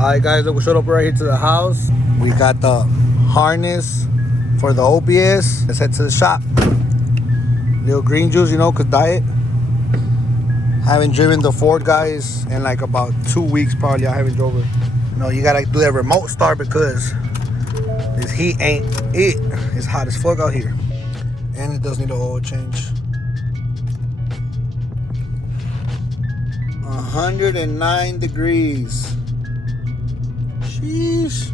Alright guys, look, we showed up right here to the house. We got the harness for the OBS. Let's head to the shop. Little green juice, you know, cause diet. Haven't driven the Ford, guys, in like about 2 weeks probably. I haven't drove it. No, you gotta do that remote start because this heat ain't it. It's hot as fuck out here. And it does need an oil change. 109 degrees. Sheesh.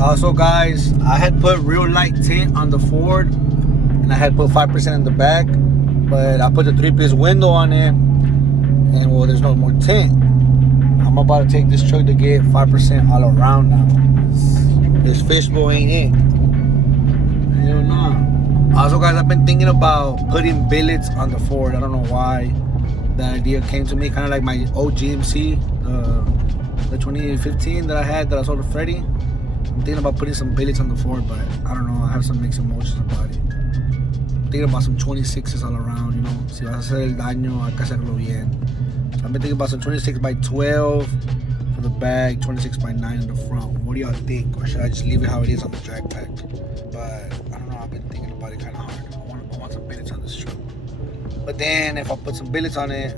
Also guys, I had put real light tint on the Ford and I had put 5% in the back, but I put the 3-piece window on it and well, there's no more tint. I'm about to take this truck to get 5% all around now. This fishbowl ain't it. Hell no. Also guys, I've been thinking about putting billets on the Ford. I don't know why that idea came to me, kind of like my old GMC, the 2015 that I had that I sold to Freddie. I'm thinking about putting some billets on the Ford, but I don't know, I have some mixed emotions about it. I'm thinking about some 26s all around, you know. Si vas a hacer el daño, hay que hacerlo bien. So I've been thinking about some 26 by 12 for the back, 26 by 9 in the front. What do y'all think? Or should I just leave it how it is on the drag pack? But I don't know, I've been thinking about it kind of hard. I want some billets on this truck. But then if I put some billets on it,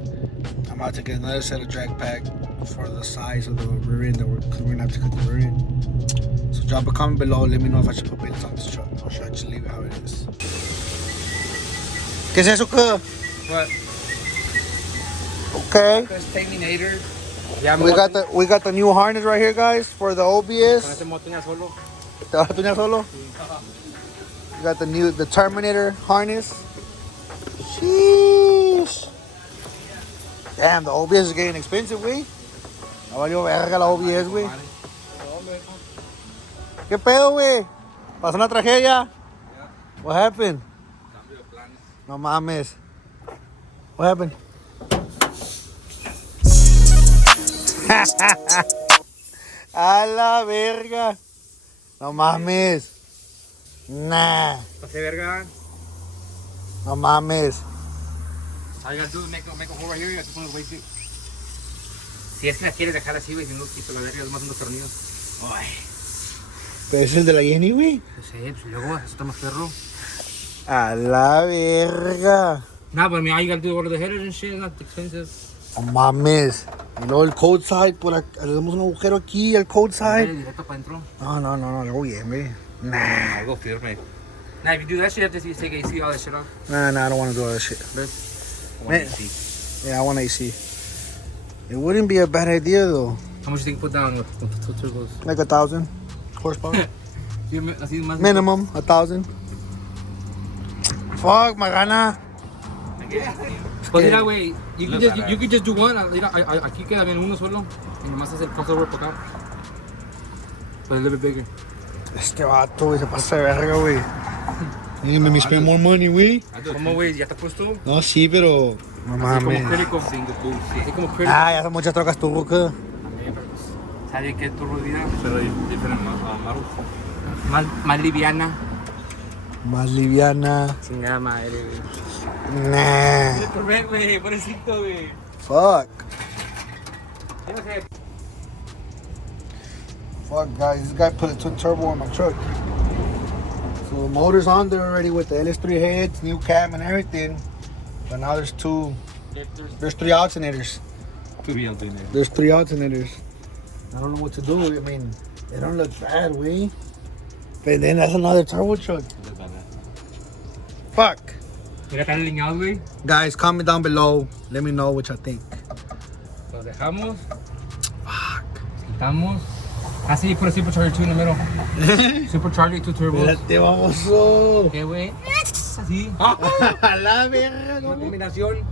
I'm about to get another set of drag pack for the size of the rear end because we're gonna have to cut the rear end. So drop a comment below, let me know if I should put billets on this truck or should I just leave it how it is. ¿Qué es eso, que? What? Okay. Terminator. We got the new harness right here, guys, for the OBS. ¿Te vas a tunear solo? We got the Terminator harness. Sheesh. Damn, the OBS is getting expensive, güey. No valió verga la OBS, güey. ¿Qué pedo, güey? ¿Pasó una tragedia? What happened? No mames. What happened? A la verga. No mames. Nah. Pasé verga. No mames. All you gotta do is make a hole right here. You have to put it way too. Si es que la quieres dejar así, güey, si no quito la verga, es más unos tornillos. Ay. ¿Pero es el de la Jenny, güey? Sí, pues luego, eso está más perro. A la verga. Nah, but I mean, all you gotta do is order the headers and shit. It's not expensive. No mames. Y luego el code side, le damos un agujero aquí, el code side. Directo para adentro. No, algo bien, güey. Nah. Algo firme. Nah, if you do that shit, you have to take AC, all that shit off. Nah, I don't want to do all that shit. Man. Yeah, I want AC. It wouldn't be a bad idea, though. How much do you think you put down with the two turbos? Like 1,000 horsepower. Minimum. 1,000. Fuck, magana. Pues mira, güey, you could just do one. Mira, aquí queda bien uno solo. Y nomás hace el crossover por acá. But a little bit bigger. Este vato, güey, se pasa de verga, güey. You me spend more money, güey. ¿Cómo, güey? ¿Ya te has puesto? No, sí, pero... No mames. Como critical. Así como critical. Ah, ya son muchas trocas turbo, ¿qué? ¿Sabes qué turbo vida? Pero diferente, más liviana. Más liviana. Chingada madre, güey. Nah. Correcto, güey, pobrecito, güey. Fuck. Yo no sé. Fuck, guys, this guy put a twin turbo on my truck. So the motor's on there already with the LS3 heads, new cam and everything. But now there's three alternators. There's three alternators. I don't know what to do. I mean, they don't look bad, way. But then that's another turbo truck. Fuck. Mira, están alineados, güey. Guys, comment down below. Let me know what you think. Los dejamos. Fuck. Quitamos. Así, put a supercharger 2 in the middle. Supercharger 2 turbos. Espérate, baboso. ¿Qué, güey? Así. A la verga. Una combinación.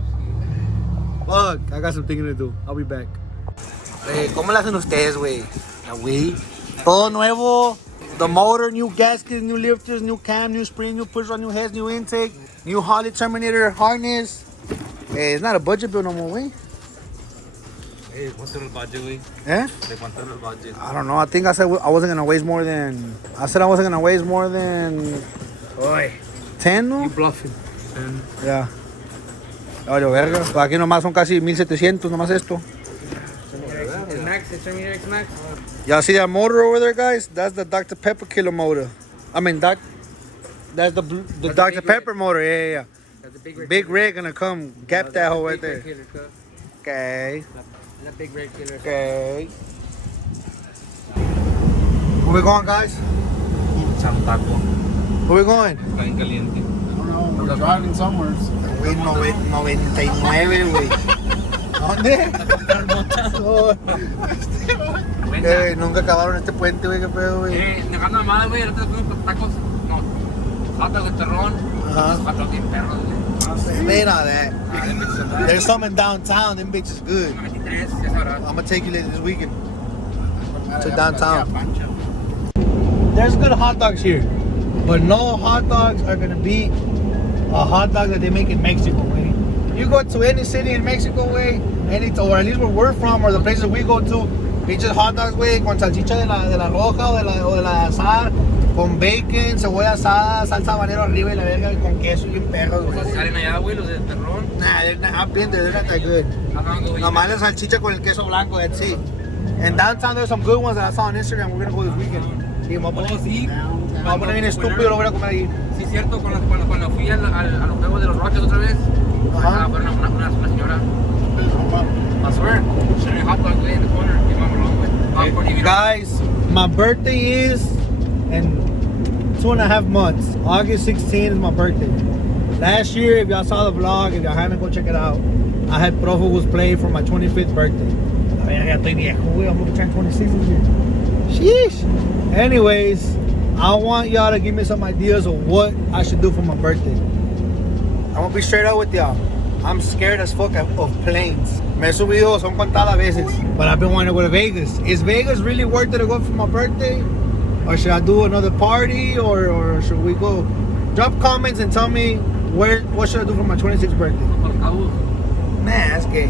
Fuck, I got some thinking to do. I'll be back. ¿Cómo lo hacen ustedes, güey? Güey. Todo nuevo. The motor, new gaskets, new lifters, new cam, new spring, new push rod, new heads, new intake, new Harley Terminator harness. Hey, it's not a budget bill no more, güey. Hey, what's the budget, güey? Eh? Like, what's the budget? I don't know. I think I said I wasn't gonna waste more than. I said I wasn't gonna waste more than. Oy. 10, no? You bluffing. Yeah. Oye, verga. Aquí nomás son casi 1,700, nomás esto. X Max, intermediate X Max. Y'all see that motor over there, guys? That's the Dr. Pepper killer motor. I mean, that's the Dr. Pepper motor. Yeah. That's the Big rig gonna come gap that hole right there. Okay. That's a big rig killer. Okay. Where we going, guys? Where we going? I don't know. We're driving somewhere. Güey, 99, güey. ¿Dónde? Nunca acabaron este puente, güey, qué pedo, güey. Dejando mamada, güey, ahorita fuimos tacos. No, hot dog de terrón. Hot dog bien perros, güey. Made all that. There's some in downtown, them bitches good. I'm gonna take you later this weekend to downtown. There's good hot dogs here, but no hot dogs are gonna beat a hot dog that they make in Mexico, way. You go to any city in Mexico, way, or at least where we're from, or the places we go to, it's just hot dogs, way, con salchicha de la roja o de la asada, con bacon, cebolla asada, salsa habanero arriba y la verga, con queso y un perro, güey. ¿Salen allá, güey, los de terrón? Nah, they're not that good. Nomás la salchicha con el queso blanco, that's it. In downtown, there's some good ones that I saw on Instagram. We're gonna go this weekend. Sí, me voy a poner bien estúpido, lo voy a comer ahí. Sí, cierto, cuando fui a los juegos de los Rockets otra vez, fue una señora. I swear, she had a hot dog in the corner. Guys, my birthday is in 2.5 months. August 16th is my birthday. Last year, if y'all saw the vlog, if y'all haven't, go check it out. I had Prófugos play for my 25th birthday. I'm gonna turn 26 this year. Sheesh. Anyways, I want y'all to give me some ideas of what I should do for my birthday. I'm gonna be straight up with y'all. I'm scared as fuck of planes. Me he subido, son contadas veces. But I've been wanting to go to Vegas. Is Vegas really worth it to go for my birthday? Or should I do another party? Or should we go? Drop comments and tell me what should I do for my 26th birthday. Nah, that's gay.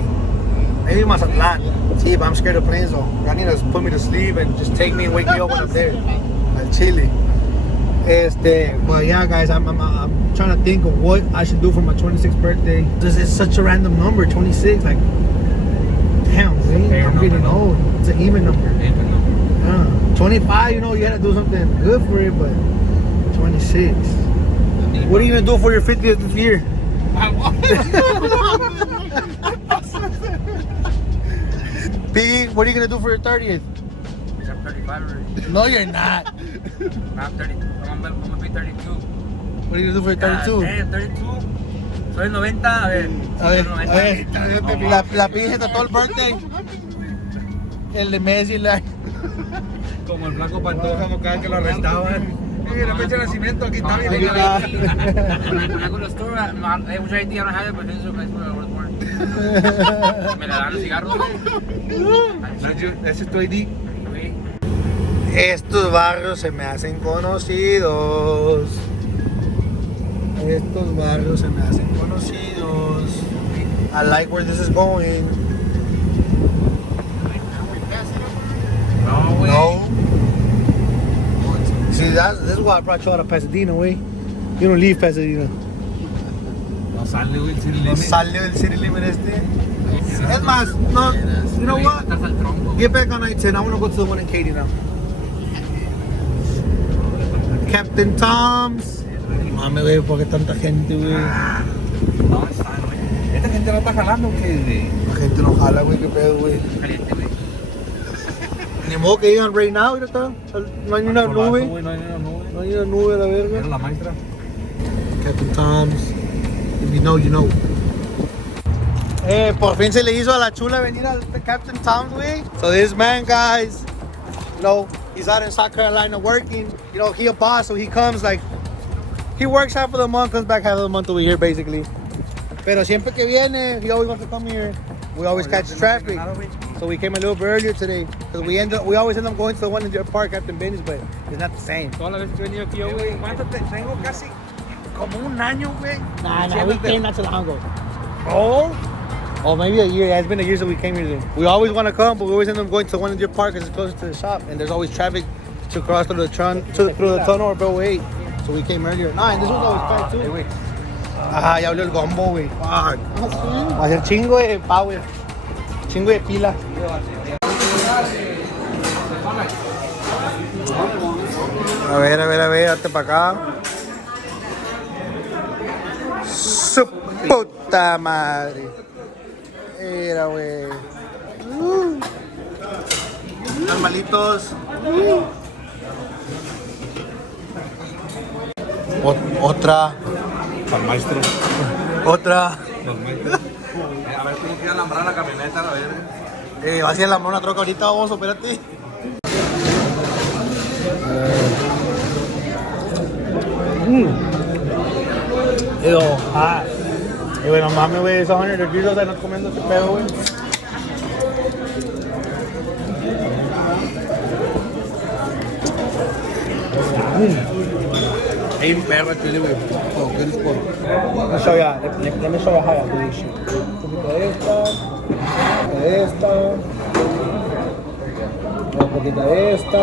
Maybe Mazatlan. See, but I'm scared of planes though. Y'all need to put me to sleep and just take me and wake me up when I'm there. Al Chile. But yeah, guys, I'm trying to think of what I should do for my 26th birthday. This is such a random number, 26. Like, damn, man, I'm getting old. It's an even number. 25, you know, you gotta do something good for it, but 26. What are you gonna do for your 50th this year? Piggy, what are you gonna do for your 30th? I'm 35 already. No, you're not. I'm 30. I'm gonna be 32. What are you gonna do for your 32? Damn, 32. Soy 90. A ver, la Piggy está todo el birthday. El de Messi, como el flaco Pantoja, como cada que lo arrestaban. La fecha de nacimiento aquí está bien. Con los tours, hay mucha gente que no sabe, pues eso es por el born. Me la dan los cigarros, güey. ¿Ese es tu ID? Estos barrios se me hacen conocidos. Estos barrios se me hacen conocidos. I like where this is going. No, güey. No. See, this is why I brought you out of Pasadena, way. You don't leave Pasadena. No sale, güey, el city limit. No sale el city limit este. Es más, no, you know what? Get back on I-10. I want to go to the one in Katy now. Captain Tom's. Mame, güey, ¿por qué tanta gente, güey? No, está, güey. ¿Esta gente no está jalando o qué, güey? La gente no jala, güey, qué pedo, güey. Caliente, güey. Ni modo que digan right now, mira acá. No hay ni una nube. No hay ni una nube. No hay ni una nube, la verga. Era la maestra. Captain Tom's. If you know, you know. Por fin se le hizo a la chula venir al Captain Tom's, güey. So this man, guys, you know, he's out in South Carolina working. You know, he a boss, so he comes like, he works half of the month, comes back half of the month over here, basically. Pero siempre que viene, he always wants to come here. We always catch traffic. So we came a little bit earlier today. Because we always end up going to the one in Deer Park, Captain Benny's, but it's not the same. Todas las veces que he venido aquí, güey. ¿Cuánto tengo? Casi como un año, güey. Nah, we came not too long ago. Oh? Oh, maybe a year. Yeah, it's been a year since we came here. We always want to come, but we always end up going to the one in Deer Park because it's closer to the shop, and there's always traffic to cross through the tunnel or Bellway 8. So we came earlier. Nah, and this was always fast too. Ajá, ya habló el gombo, güey. Va a ser chingo de power. Chingo de pila. A ver, date para acá. Su puta madre. Mira, güey. Normalitos. Otra. Al maestro. Otra. A ver, tengo que ir a alambrar la camioneta, a ver. Va a ser alambrar una troca ahorita, vamos, espérate. Bueno, mames, güey, esos 100 degrees, no comiendo este pedo, güey. Hay un perro chile, güey. Oh, good spot. Let me show you how I do this shit. Un poquito de esta, un poquito de esta.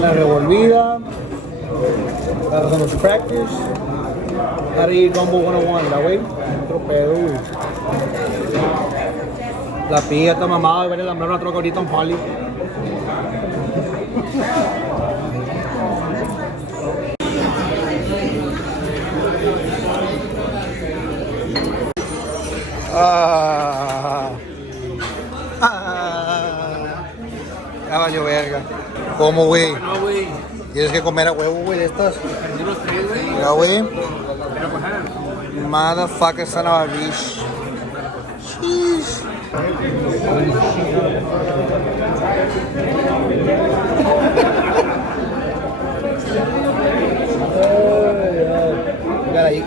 La revolvida. Para los crackers. Para ir Gumbo 101, ¿la güey? Otro pedo, güey. La pilla está mamada y va a alambrar una troca ahorita en Holly. Ya valió verga. ¿Cómo, güey? No, güey. Tienes que comer a huevo, güey, de estas. Perdí los 3, güey. Mira, güey. Mira, pues, Motherfucker son of a bitch. Sheesh.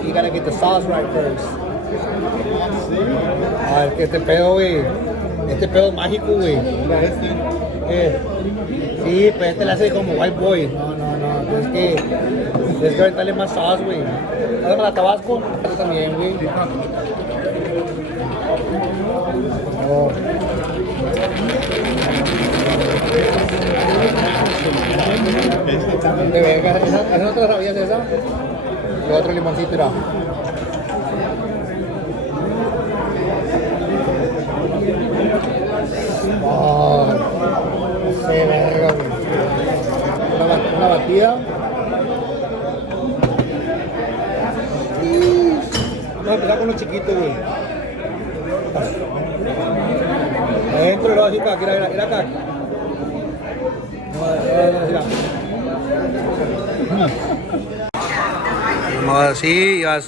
You gotta get the sauce right first. A ver, que este pedo, güey. Este pedo es mágico, güey. Sí, pues este le hace como white boy. No. Tienes que aventarle más sauce, güey. Dame la tabasco. Esto también, güey. Oh. De verga, ¿esa no te la sabías esa? Y otro limoncito, mira. Oh, sí, verga, güey. Una batida. Vamos a empezar con los chiquitos, güey. Adentro y luego así para aquí, mira acá. Vamos así y vas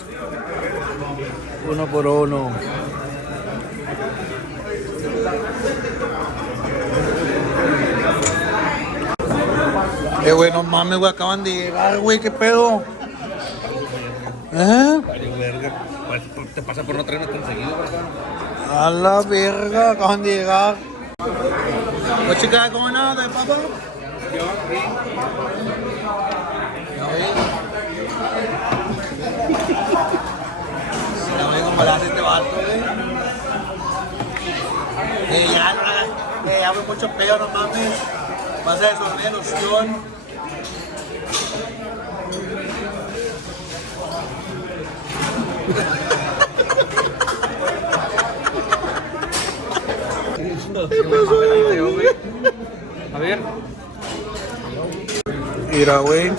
uno por uno. Güey, no mames, güey, acaban de llegar, güey, qué pedo. Vale, verga. Te pasa por no traernos tan seguido, ¿verdad? A la verga, acaban de llegar. What you got going on there, papa? Ya ven cómo le hace este vato, güey. Ya fue mucho pedo, no mames. Vas a desordenar ilusión. ¿Qué pasó, güey? A ver. Mira, güey.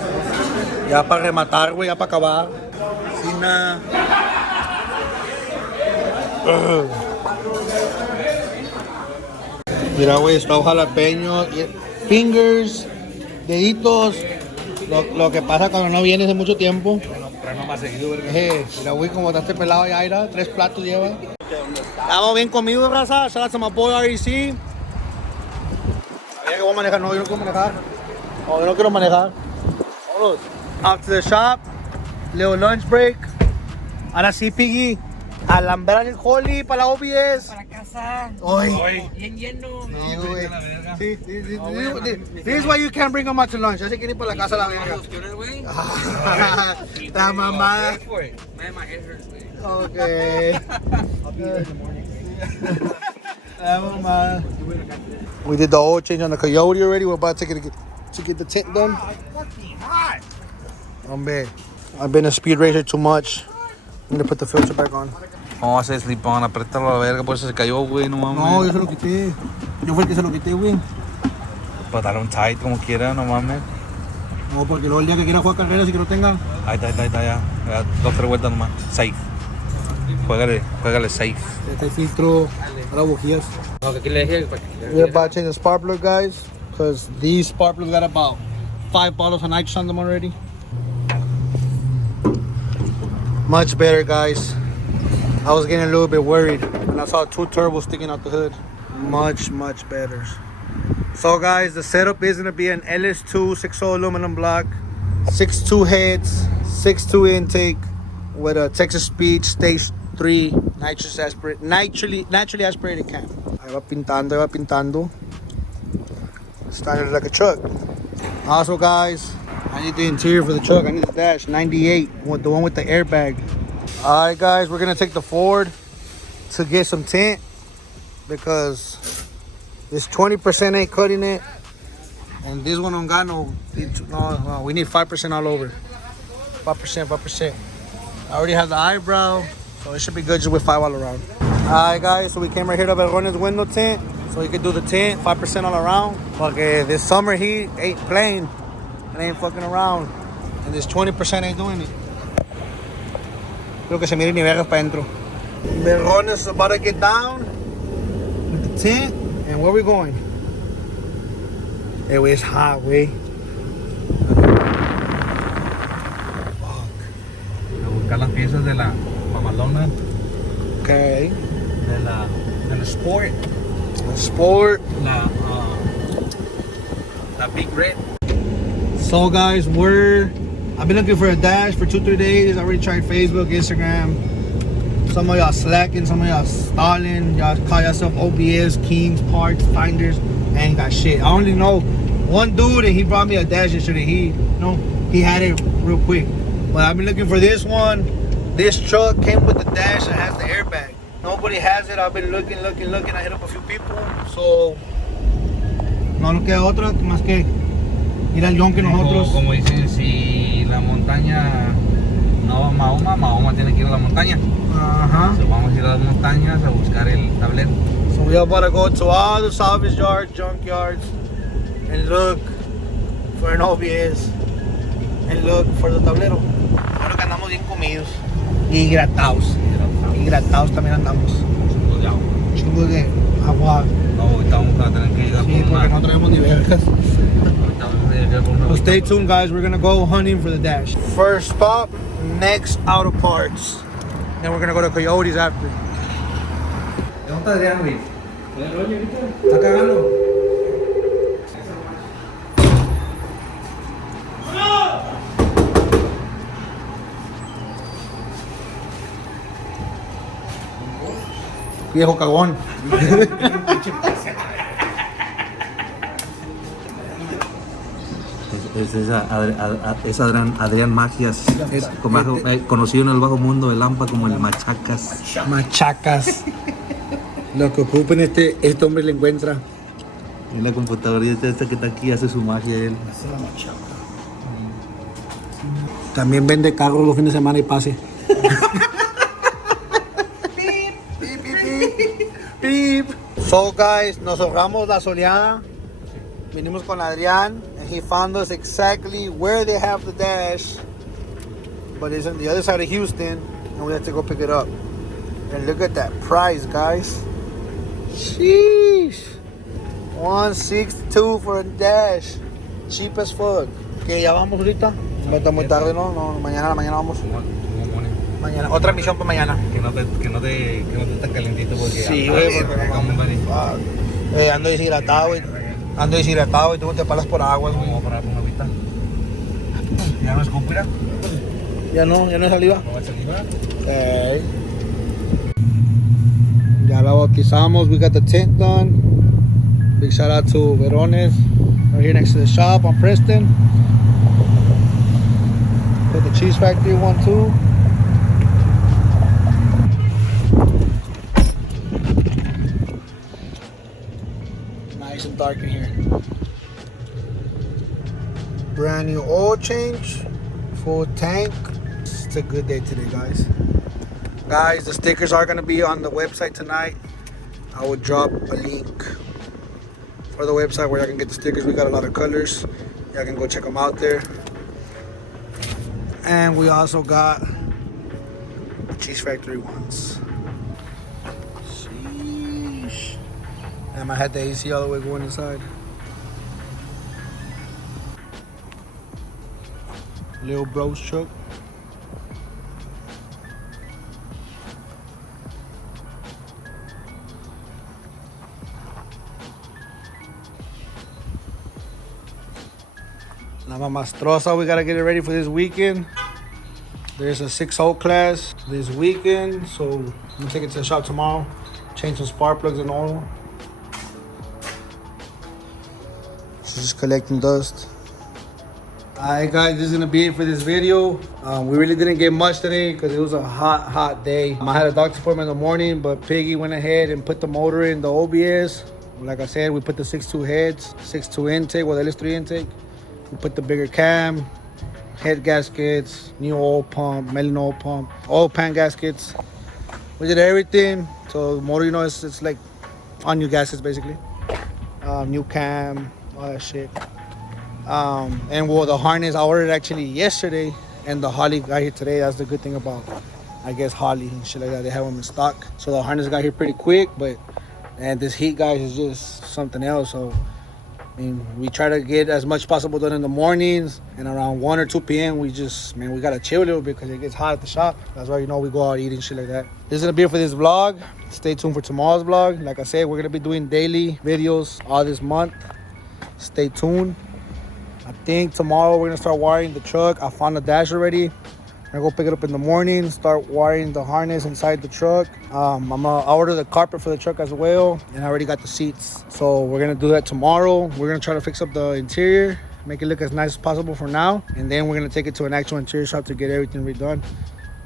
Ya para rematar, güey, ya para acabar. Sin nada. Mira, güey, está jalapeño, fingers, deditos. Lo que pasa cuando no vienes de mucho tiempo. Traernos más seguido, verga. Mira, güey, como está este pelado ya, mira, 3 platos lleva. Estamos bien comidos, raza. Shout out to my boy REC. ¿Sabía que voy a manejar? No, yo no quiero manejar. No, yo no quiero manejar. Vámonos. Up to the shop. Little lunch break. Ahora sí, Piggy. Alambrar el Holly para la OBS. Para casa. Hoy. Bien lleno. Sí, güey. Sí, this is why you can't bring them out to lunch. Ya se quiere ir para la casa la verga. La mamada. Okay. La mamada. We did the oil change on the Coyote already. We're about to get the tint done. Hombre, I've been a speed racer too much. I'm gonna put the filter back on. ¿Cómo vas a slip-on? Apriétalo a la verga, por eso se cayó, güey, no mames. No, yo se lo quité. Yo fui el que se lo quité, güey. Pues dale un tight como quiera, no mames. No, porque luego el día que quiera jugar carreras y que lo tenga. Ahí está, ya. 2 3 vueltas nomás. Safe. Juégale safe. Este filtro para bujías. No, que aquí le dejé para We're about to change the spark plug, guys, because these spark plugs got about 5 bottles of nitrous on them already. Much better, guys. I was getting a little bit worried when I saw 2 turbos sticking out the hood. Much better. So, guys, the setup is going to be an LS2 6.0 aluminum block, 6.2 heads, 6.2 intake with a Texas Speed Stage 3 naturally aspirated cam. Ahí va pintando. Started like a truck. Also, guys, I need the interior for the truck. I need the dash 98, the one with the airbag. All right, guys, we're gonna take the Ford to get some tint because this 20% ain't cutting it, and this one don't got no. We need 5% all over. 5%. I already have the eyebrow, so it should be good just with 5 all around. Alright, guys, so we came right here to Vergon's window tint, so we could do the tint, 5% all around. Okay, this summer heat ain't playing, it ain't fucking around, and this 20% ain't doing it. Creo que se mire ni vergas para adentro. Vergon is about to get down with the tint, and where we going? Hey, it's hot, way. Buscar las piezas de la mamalona. Okay. De la Sport. Sport. La Big Red. So, guys, I've been looking for a dash for 2-3 days. I already tried Facebook, Instagram. Some of y'all slacking, some of y'all stalling. Y'all call yourself OBS, Kings, Parts, Finders. I ain't got shit. I only know one dude, and he brought me a dash yesterday. He had it real quick. But I've been looking for this one. This truck came with the dash and has the airbag. Nobody has it. I've been looking. I hit up a few people. So, no nos queda otra más que ir al yonke nosotros. Como dicen, si la montaña no va a Mahoma tiene que ir a la montaña. Uh-huh. So vamos a ir a las montañas a buscar el tablero. So we are about to go to all the salvage yards, junkyards, and look for an OBS and look for the tablero. Creo que andamos bien comidos y hidratados. Hidratados también andamos. Chingos de agua. No, ahorita vamos a tener que llegar Sí, porque no traemos ni vergas. So stay tuned, guys. We're gonna go hunting for the dash. First stop, next auto parts. Then we're gonna go to Coyotes after. ¿Dónde está Adrián, güey? ¿Está cagando? Viejo cagón. Es Adrián Magias, conocido en el bajo mundo del Lampa como el Machacas. Machacas. Lo que ocupen este hombre le encuentra. En la computadora esta que está aquí hace su magia él. También vende carros los fines de semana y pase. Beep. So, guys, nos ahorramos la soleada. Vinimos con Adrián, and he found us exactly where they have the dash, but it's on the other side of Houston, and we have to go pick it up. And look at that price, guys. Sheesh. $162 for a dash. Cheap as fuck. Que ya vamos ahorita. No está muy tarde, ¿no? No, mañana vamos. Mañana, otra misión para mañana. Que no te está calentito porque sí, güey, porque ando deshidratado y tú te paras por aguas, güey. Vamos a parar por una agüita. ¿Ya no es cópira? Ya no es saliva. ¿No va a saliva? Ya la bautizamos. We got the tent done. Big shout out to Verones. Right here next to the shop on Preston. Put the cheese factory one too. Nice and dark in here. Brand new oil change. Full tank. It's a good day today, guys. guys, the stickers are gonna be on the website tonight. I will drop a link for the website where y'all can get the stickers. We got a lot of colors. Y'all can go check them out there. And we also got the Cheese Factory ones. Sheesh. And I had the AC all the way going inside. Little bro's truck. La Mamastrosa, we gotta get it ready for this weekend. There's a 6-hole class this weekend, so I'm gonna take it to the shop tomorrow. Change some spark plugs and oil. So just collecting dust. Alright guys, this is gonna be it for this video. We really didn't get much today because it was a hot day. I had a doctor's appointment in the morning, but Piggy went ahead and put the motor in the OBS. Like I said, we put the 6.2 heads, 6.2 intake with LS3 intake. We put the bigger cam, head gaskets, new oil pump, melon oil pump, oil pan gaskets. We did everything. So the motor, you know, it's like on new gaskets basically. New cam, all that shit. And well, the harness I ordered actually yesterday, and the Holly got here today. That's the good thing about, I guess, Holly and shit like that. They have them in stock. So the harness got here pretty quick, and this heat, guys, is just something else. So I mean, we try to get as much possible done in the mornings, and around 1 or 2 p.m. we gotta chill a little bit because it gets hot at the shop. That's why, you know, we go out eating shit like that. This is gonna be it for this vlog. Stay tuned for tomorrow's vlog. Like I said, we're gonna be doing daily videos all this month. Stay tuned. I think tomorrow we're gonna start wiring the truck. I found the dash already. I'm gonna go pick it up in the morning, start wiring the harness inside the truck. I'm gonna order the carpet for the truck as well, and I already got the seats. So we're gonna do that tomorrow. We're gonna try to fix up the interior, make it look as nice as possible for now, and then we're gonna take it to an actual interior shop to get everything redone.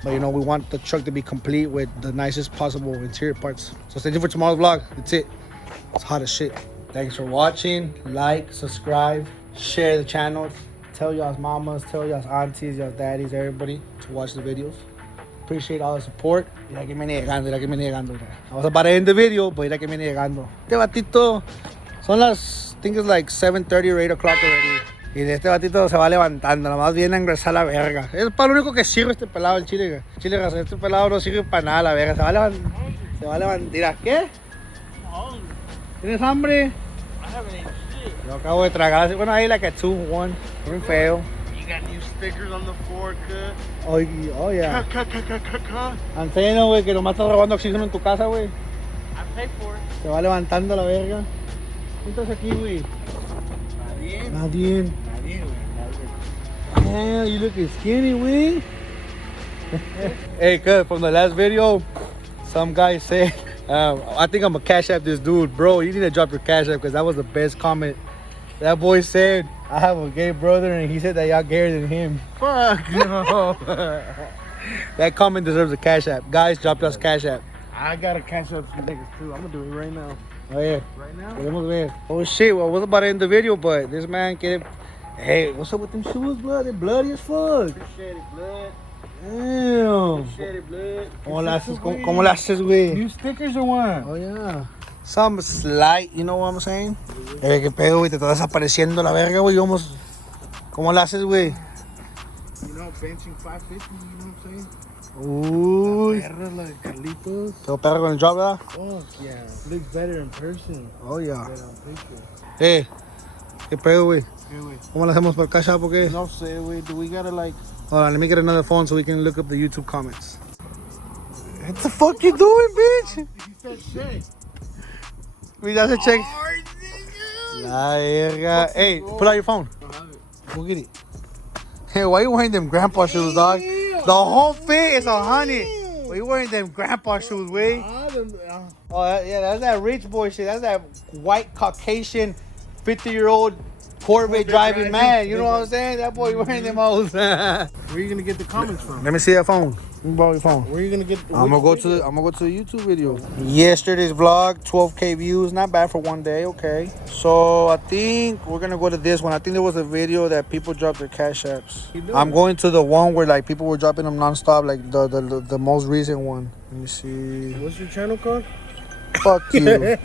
But you know, we want the truck to be complete with the nicest possible interior parts. So stay tuned for tomorrow's vlog. That's it. It's hot as shit. Thanks for watching. Like, subscribe, share the channel. Tell y'all's mamas, tell y'all's aunties, y'all's daddies, everybody to watch the videos. Appreciate all the support. Mira que me negando. I was about to end the video, but mira que me negando. Este batito, son las, I think it's like 7:30 or 8 o'clock already. Y de este batito se va levantando, nomás viene a ingresar la verga. Es para lo único que sirve este pelado, el chile. Chile, este pelado no sirve para nada, la verga. Se va a levantar. Mira, ¿qué? ¿Tienes hambre? Yo acabo de tragar. Bueno, ahí like a 2-1. Muy feo. You got new stickers on the Ford, cut. Oh yeah. Cut. Anteno, güey, que nomás estás robando oxígeno en tu casa, güey. I paid for it. Se va levantando la verga. ¿Quién estás aquí, güey? Nadie, güey. Yeah, you looking skinny, güey. Hey, cut, from the last video, some guy said, I think I'm gonna cash app this dude. Bro, you need to drop your cash app because that was the best comment. That boy said, I have a gay brother, and he said that y'all gayer than him. Fuck no. That comment deserves a cash app. Guys, drop y'all's cash app. I gotta cash up some niggas too. I'm gonna do it right now. Oh yeah. Right now? Queremos ver. Oh shit, well, I was about to end the video, but this man get it. Hey, what's up with them shoes, blood? They're bloody as fuck. Appreciate it, blood. Damn. Appreciate it, blood. ¿Cómo le haces, güey? New stickers or what? Oh yeah. Some slight, you know what I'm saying? Qué pedo, güey, te está desapareciendo la verga, güey. Vamos. ¿Cómo le haces, güey? You know, benching 550, you know what I'm saying? Uy. Perra, like Carlitos. Tengo perro con el drop, ¿verdad? Oh, yeah. Looks better in person Oh yeah. than on picture. Hey, qué pedo, güey. Here, wait. ¿Cómo le hacemos por cash app o qué? No sé, wait. Do we gotta like... Hold on, let me get another phone so we can look up the YouTube comments. What the fuck you doing, bitch? He said shit. We got to check. La verga. Hey, pull out your phone. Go get it. Hey, why you wearing them grandpa shoes, dog? The whole fit is 100. Why you wearing them grandpa shoes, way? Oh, yeah, that's that rich boy shit. That's that white Caucasian 50-year-old Corvette driving man. You know what I'm saying? That boy wearing the most. Where are you gonna get the comments from? Let me see that phone. Let me borrow your phone. Where are you gonna get? I'm gonna go to the YouTube video. Yesterday's vlog, 12K views. Not bad for one day. Okay. So I think we're gonna go to this one. I think there was a video that people dropped their cash apps. I'm going to the one where like people were dropping them nonstop, like the most recent one. Let me see. What's your channel called? Fuck you.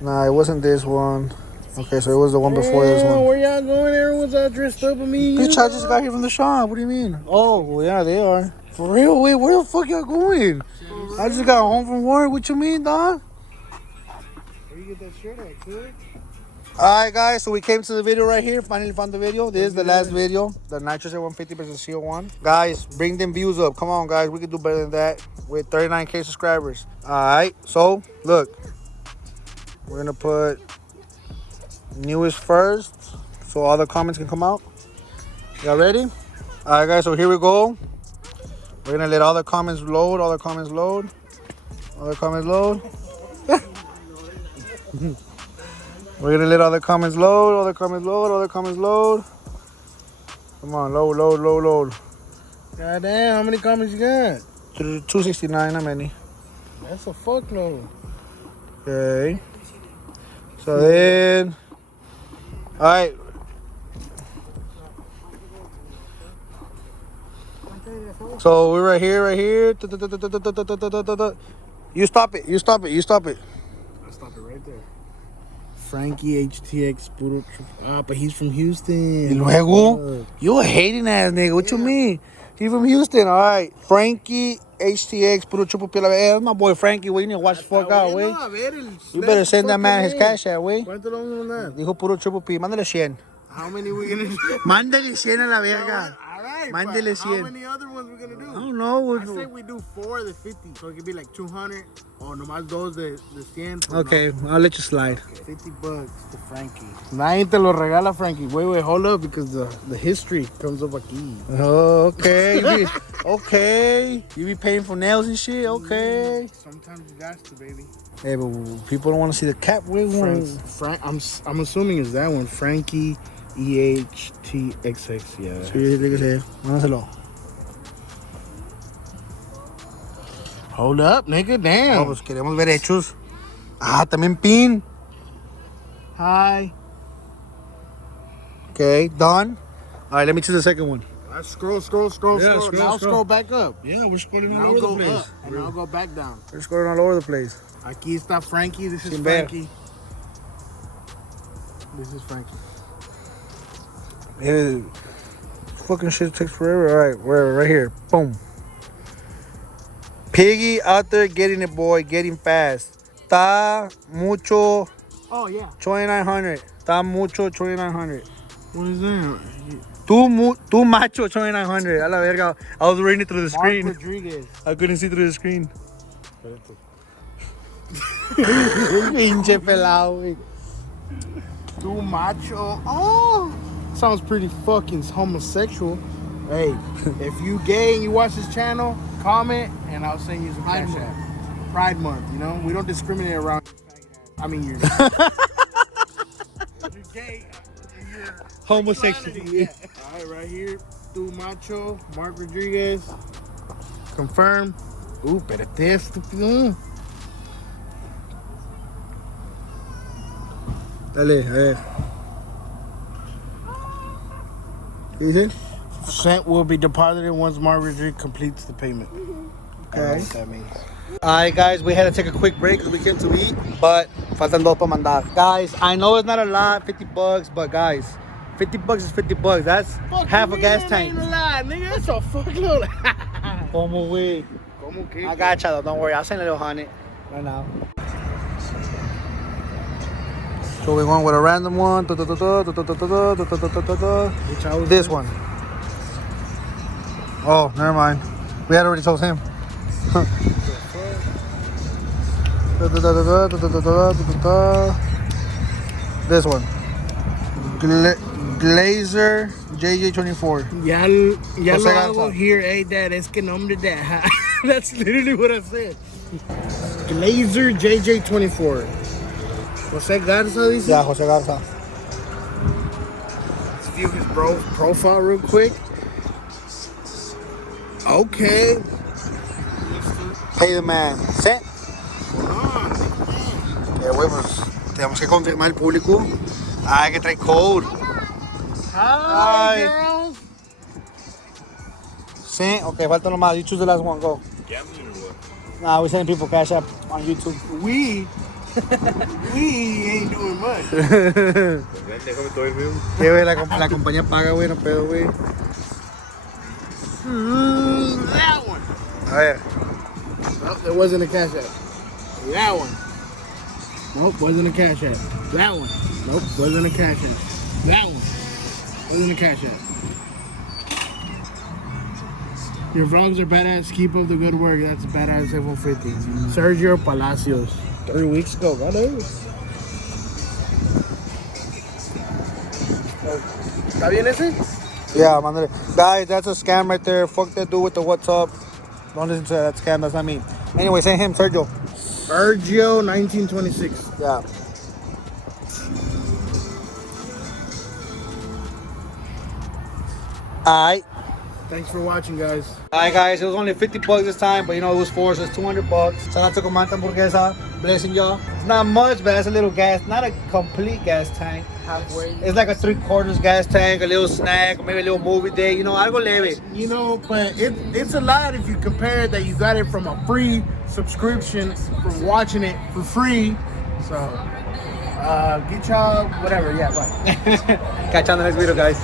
Nah, it wasn't this one. Okay, so it was the one before this one. Where y'all going? Everyone's all dressed up with me. Bitch, I just got here from the shop. What do you mean? Oh, well, yeah, they are. For real? Wait, where the fuck y'all going? I just got home from work. What you mean, dog? Where you get that shirt at, kid? Alright, guys, so we came to the video right here. Finally found the video. This is the last video. The nitrous at 150 versus CO1. Guys, bring them views up. Come on, guys. We can do better than that with 39K subscribers. Alright, so look. We're going to put newest first so all the comments can come out. Y'all ready? Alright, guys, so here we go. We're going to let all the comments load. All the comments load. All the comments load. We're gonna let all the comments load, all the comments load, all the comments load. Come on, load, load, load, load. God damn, how many comments you got? 269, how many? That's a fuckload. Okay. So then, all right. So we're right here, right here. You stop it, you stop it, you stop it. I'll stop it right there. Frankie HTX puro. But he's from Houston. Y luego, you a hating ass nigga. What you mean? He's from Houston, all right. Frankie HTX puro chupo pila. Hey, that's my boy Frankie. We need to watch the fuck out, wey. You better send that man his cash out, wey. ¿Cuánto lo vamos a mandar? Dijo puro chupo pi. Mándale 100. How many we gonna do? Mándale 100 a la verga. Alright, Mándale how 100. many other ones we gonna do? I don't know. I say we do 4 of the 50, so it could be like 200. O nomás dos de 100. Okay, I'll let you slide. $50 to Frankie. Nadie te lo regala, Frankie. Wait, hold up, because the history comes up aquí. Oh, okay. Okay. You be paying for nails and shit? Okay. Sometimes you got to, baby. Hey, but people don't want to see the cap. I'm assuming it's that one. Frankie EHTXX. Yeah. Sí, tiene que ser. Mándaselo. Hold up, nigga. Damn. No, pues queremos ver hechos. Ah, también pin. Hi. Okay, done. All right, let me choose the second one. Scroll. Yeah, Now scroll back up. Yeah, we're scrolling Now all over go the place. up, and I'll go back down. We're scrolling all over the place. Aquí está Frankie. This is Sin ver. Frankie. This is Frankie. Yeah, fucking shit takes forever. All right, we're right here. Boom. Piggy out there getting it, boy, getting fast. Ta mucho Oh, yeah. 2900. Ta mucho 2900. What is that? Tu macho 2900. A la verga. I was reading it through the screen. Mark Rodriguez. I couldn't see through the screen. Pinche pelado, güey. Tu macho. Oh, sounds pretty fucking homosexual. Hey, if you gay and you watch this channel, comment and I'll send you some cash app. Pride Month, you know? We don't discriminate around. I mean, you're gay. You're Homosexual. yeah. All right, right here. Tu macho. Mark Rodriguez. Confirm. Espérate, estúpido. Dale, a ver. ¿Qué dice? Cent will be deposited once Mark Rodriguez completes the payment. I don't know Okay. what that means. Alright guys, we had to take a quick break because we came to eat, but faltan dos para mandar. Guys, I know it's not a lot, $50, but guys, $50 is $50. That's half a gas tank. Ain't a lie, nigga. That's a fuckload. Como we. Como que? I got you though, don't worry. I'll send a little honey right now. So we're going with a random one. This one. Oh, never mind. We had already told him. This one. Glazer JJ24. Ya Jose lo hago Garza. here, hey dad, es que nombre de That's literally what I said. Glazer JJ24. Jose Garza dice. Yeah, Jose Garza. view his profile real quick. Okay. Pay the man. Cent. Que huevos. Tenemos que confirmar el público. Hay que traer code. Hi, Hi. girls. Cent. Okay, falta nomás. You choose the last one. Go. Nah, we're sending people cash app on YouTube. We ain't doing much. Que güey, la compañía paga, güey, no pedo, güey. That one. A ver. Nope, there wasn't a cash app. That one. Nope, wasn't a cash app. That one. Nope, wasn't a cash app. That one. Wasn't a cash app. Your vlogs are badass. Keep up the good work. That's badass F-150. Sergio Palacios. 3 weeks ago. Got it. ¿Está bien ese? Yeah, man. Guys, that's a scam right there. Fuck that dude with the what's up. Don't listen to that scam. That's not me. Anyway, send him, Sergio. Sergio 1926. Yeah. Alright. Thanks for watching, guys. Alright, guys. It was only 50 bucks this time, but you know, it was 4, so it's 200 bucks. Shout out to Comanta Hamburguesa. Blessing y'all. It's not much, but it's a little gas. Not a complete gas tank. Halfway. It's like a 3/4 gas tank, a little snack, or maybe a little movie day. You know, algo leve. You know, but it's a lot if you compare that you got it from a free subscription, from watching it for free. So, get y'all, whatever. Yeah, bye. Catch you on the next video, guys.